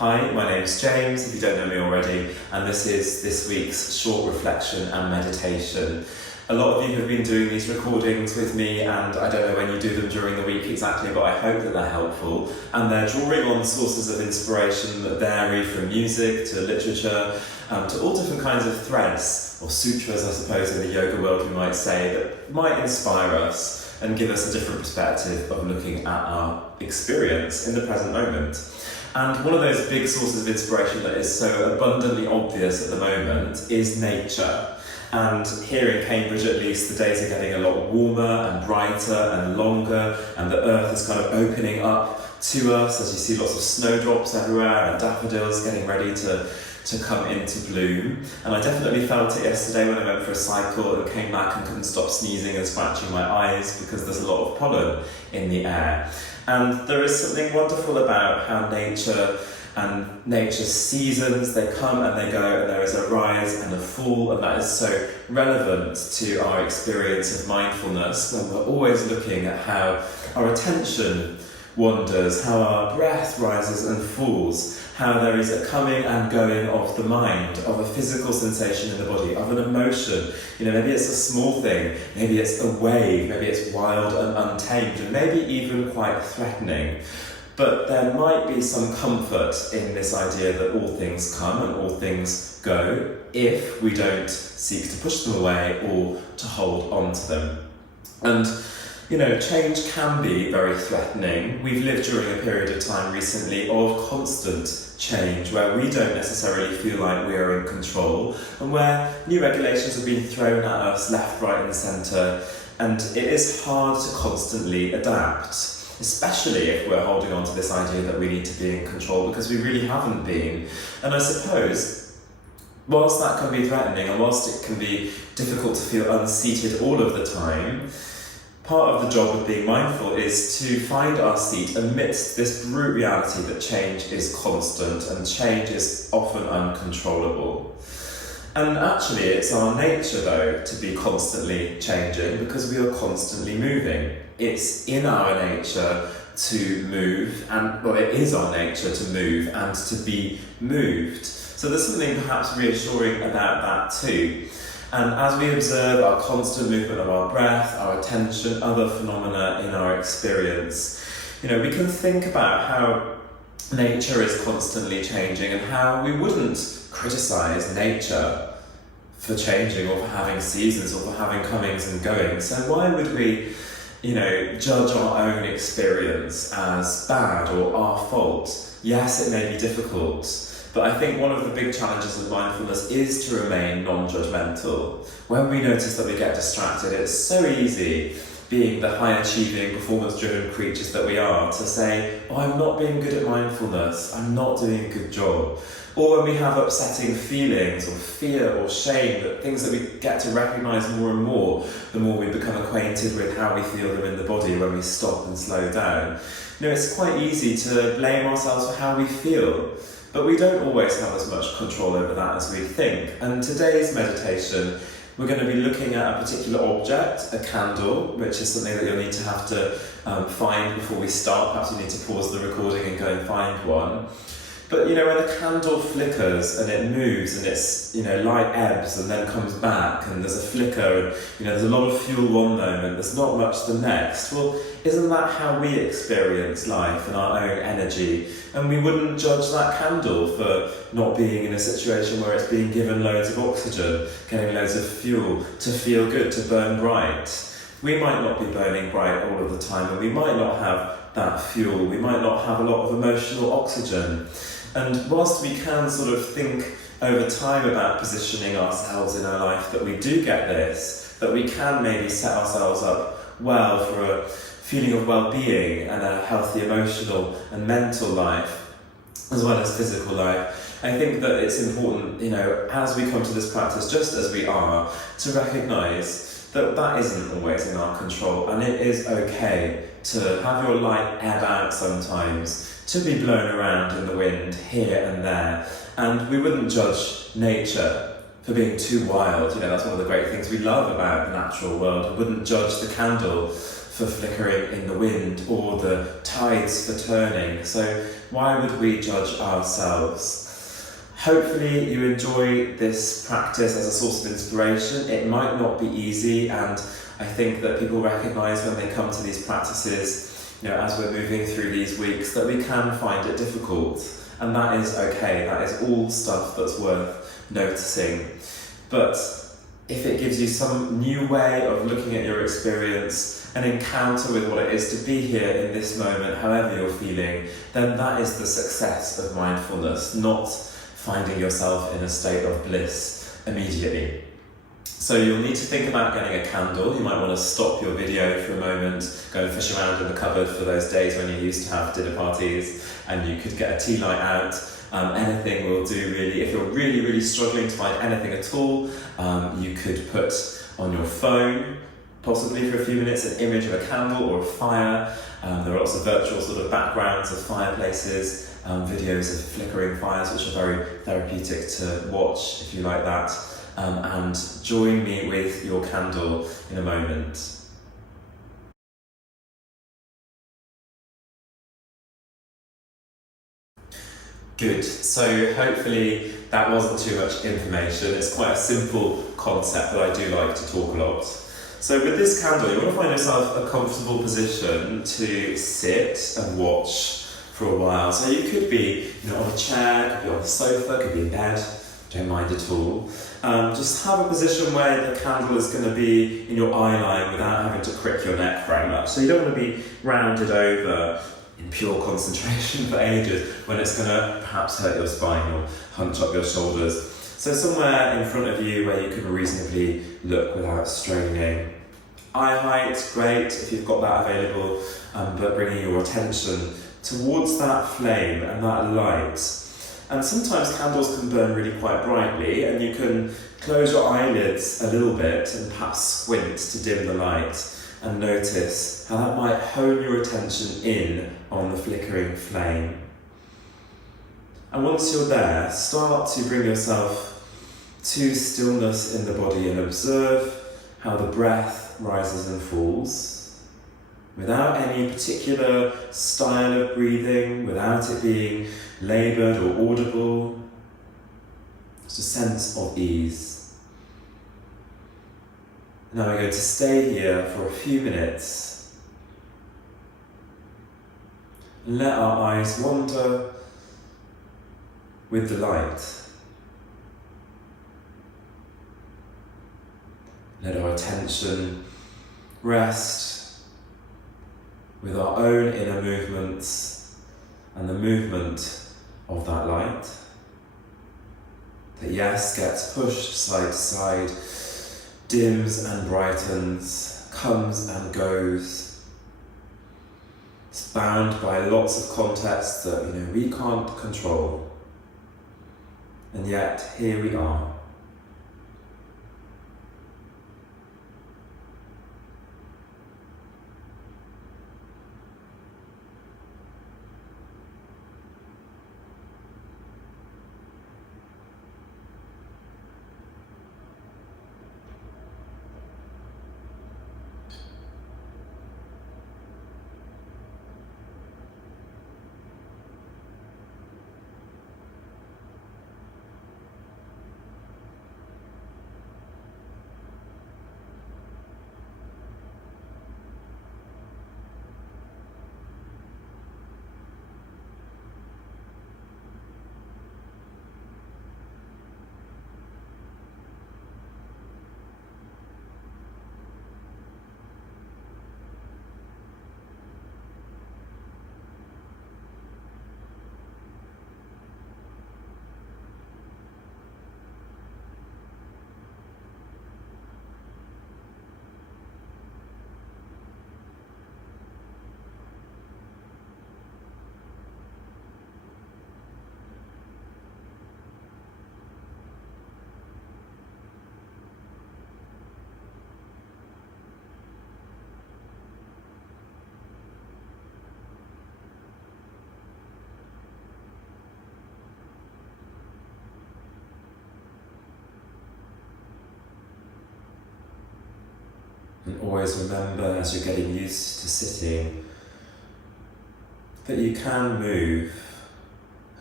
Hi, my name's James, if you don't know me already, and this is this week's short reflection and meditation. A lot of you have been doing these recordings with me, and I don't know when you do them during the week exactly, but I hope that they're helpful. And they're drawing on sources of inspiration that vary from music to literature, to all different kinds of threads, or sutras, I suppose, in the yoga world we might say, that might inspire us and give us a different perspective of looking at our experience in the present moment. And one of those big sources of inspiration that is so abundantly obvious at the moment is nature. And here in Cambridge at least, the days are getting a lot warmer and brighter and longer, and the earth is kind of opening up to us as you see lots of snowdrops everywhere and daffodils getting ready to come into bloom. And I definitely felt it yesterday when I went for a cycle and came back and couldn't stop sneezing and scratching my eyes because there's a lot of pollen in the air. And there is something wonderful about how nature and nature's seasons, they come and they go, and there is a rise and a fall, and that is so relevant to our experience of mindfulness when we're always looking at how our attention wanders, how our breath rises and falls, how there is a coming and going of the mind, of a physical sensation in the body, of an emotion. Maybe it's a small thing, maybe it's a wave, maybe it's wild and untamed, and maybe even quite threatening. But there might be some comfort in this idea that all things come and all things go if we don't seek to push them away or to hold on to them. And change can be very threatening. We've lived during a period of time recently of constant change where we don't necessarily feel like we are in control, and where new regulations have been thrown at us left, right and centre, and it is hard to constantly adapt, especially if we're holding on to this idea that we need to be in control, because we really haven't been. And I suppose, whilst that can be threatening and whilst it can be difficult to feel unseated all of the time, part of the job of being mindful is to find our seat amidst this brute reality that change is constant and change is often uncontrollable. And actually it's our nature though to be constantly changing, because we are constantly moving. It's in our nature to move, and it is our nature to move and to be moved. So there's something perhaps reassuring about that too. And as we observe our constant movement of our breath, our attention, other phenomena in our experience, we can think about how nature is constantly changing and how we wouldn't criticize nature for changing or for having seasons or for having comings and goings. So why would we judge our own experience as bad or our fault? Yes, it may be difficult, but I think one of the big challenges of mindfulness is to remain non-judgmental. When we notice that we get distracted, it's so easy, being the high-achieving, performance-driven creatures that we are, to say, I'm not being good at mindfulness, I'm not doing a good job. Or when we have upsetting feelings or fear or shame, that things that we get to recognise more and more, the more we become acquainted with how we feel them in the body when we stop and slow down. It's quite easy to blame ourselves for how we feel, but we don't always have as much control over that as we think. And today's meditation, we're going to be looking at a particular object, a candle, which is something that you'll need to have to find before we start. Perhaps you need to pause the recording and go and find one. But when a candle flickers and it moves and its light ebbs and then comes back and there's a flicker and there's a lot of fuel one moment, there's not much the next. Well, isn't that how we experience life and our own energy? And we wouldn't judge that candle for not being in a situation where it's being given loads of oxygen, getting loads of fuel to feel good, to burn bright. We might not be burning bright all of the time, and we might not have that fuel, we might not have a lot of emotional oxygen. And whilst we can sort of think over time about positioning ourselves in our life that we do get this, that we can maybe set ourselves up well for a feeling of well-being and a healthy emotional and mental life, as well as physical life, I think that it's important, as we come to this practice, just as we are, to recognise that that isn't always in our control, and it is okay to have your light ebb out sometimes, to be blown around in the wind here and there. And we wouldn't judge nature for being too wild. That's one of the great things we love about the natural world. We wouldn't judge the candle for flickering in the wind or the tides for turning. So why would we judge ourselves? Hopefully you enjoy this practice as a source of inspiration. It might not be easy, and I think that people recognise when they come to these practices, as we're moving through these weeks, that we can find it difficult. And that is okay, that is all stuff that's worth noticing. But if it gives you some new way of looking at your experience, an encounter with what it is to be here in this moment, however you're feeling, then that is the success of mindfulness, not finding yourself in a state of bliss immediately. So you'll need to think about getting a candle. You might want to stop your video for a moment, go and fish around in the cupboard for those days when you used to have dinner parties, and you could get a tea light out. Anything will do really. If you're really, really struggling to find anything at all, you could put on your phone, possibly for a few minutes, an image of a candle or a fire. There are lots of virtual sort of backgrounds of fireplaces, videos of flickering fires, which are very therapeutic to watch if you like that. And join me with your candle in a moment. Good, so hopefully that wasn't too much information. It's quite a simple concept, but I do like to talk a lot. So with this candle, you want to find yourself a comfortable position to sit and watch for a while. So you could be on a chair, could be on a sofa, could be in bed, don't mind at all. Just have a position where the candle is going to be in your eye line without having to crick your neck very much. So you don't want to be rounded over in pure concentration for ages when it's going to perhaps hurt your spine or hunch up your shoulders. So somewhere in front of you where you can reasonably look without straining. Eye height, great if you've got that available, but bringing your attention towards that flame and that light. And sometimes candles can burn really quite brightly, and you can close your eyelids a little bit and perhaps squint to dim the light and notice how that might hone your attention in on the flickering flame. And once you're there, start to bring yourself to stillness in the body and observe how the breath rises and falls without any particular style of breathing, without it being laboured or audible, just a sense of ease. Now we're going to stay here for a few minutes and let our eyes wander with the light. Let our attention rest with our own inner movements and the movement of that light that, yes, gets pushed side to side, dims and brightens, comes and goes. It's bound by lots of contexts that we can't control, and yet here we are. always remember as you're getting used to sitting that you can move,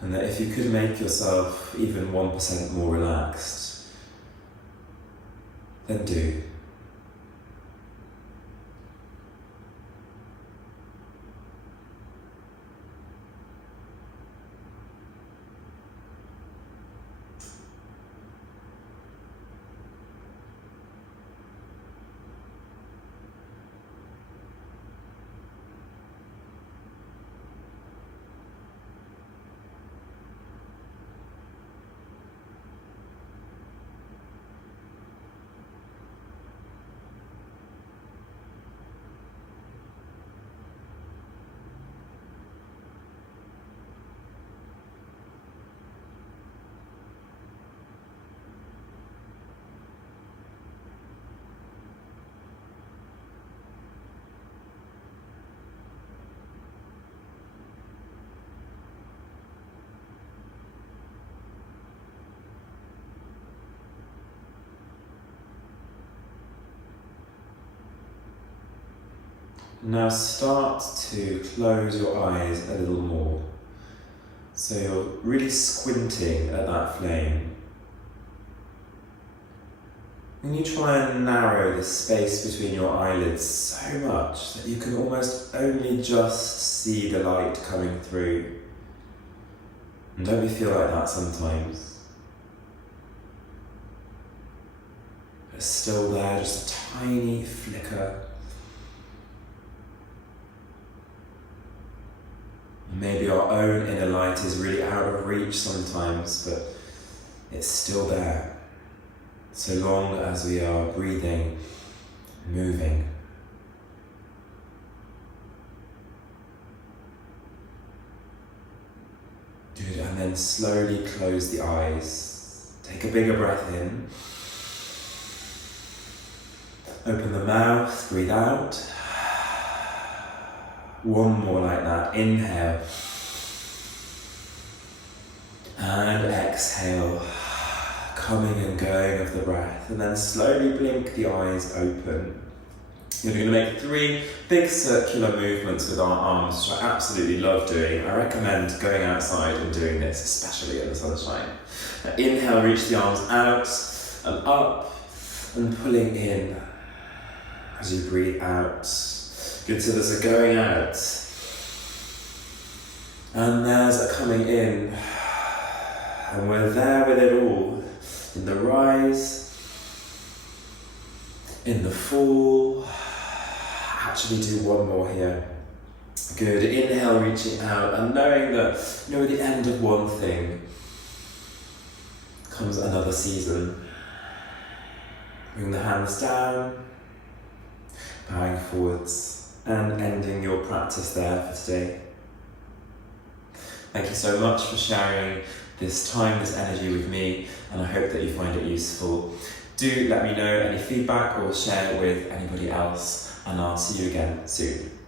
and that if you could make yourself even 1% more relaxed, then do. Now start to close your eyes a little more. So you're really squinting at that flame. And you try and narrow the space between your eyelids so much that you can almost only just see the light coming through. And don't you feel like that sometimes? It's still there, just a tiny flicker. Maybe our own inner light is really out of reach sometimes, but it's still there, so long as we are breathing, moving. Good, and then slowly close the eyes. Take a bigger breath in. Open the mouth, breathe out. One more like that. Inhale. And exhale. Coming and going of the breath. And then slowly blink the eyes open. You're going to make 3 big circular movements with our arms, which I absolutely love doing. I recommend going outside and doing this, especially in the sunshine. Now, inhale, reach the arms out and up and pulling in as you breathe out. Good, so there's a going out, and there's a coming in, and we're there with it all, in the rise, in the fall. Actually do one more here. Good, inhale, reaching out, and knowing that, at the end of one thing comes another season. Bring the hands down, bowing forwards, and ending your practice there for today. Thank you so much for sharing this time, this energy with me, and I hope that you find it useful. Do let me know any feedback or share it with anybody else, and I'll see you again soon.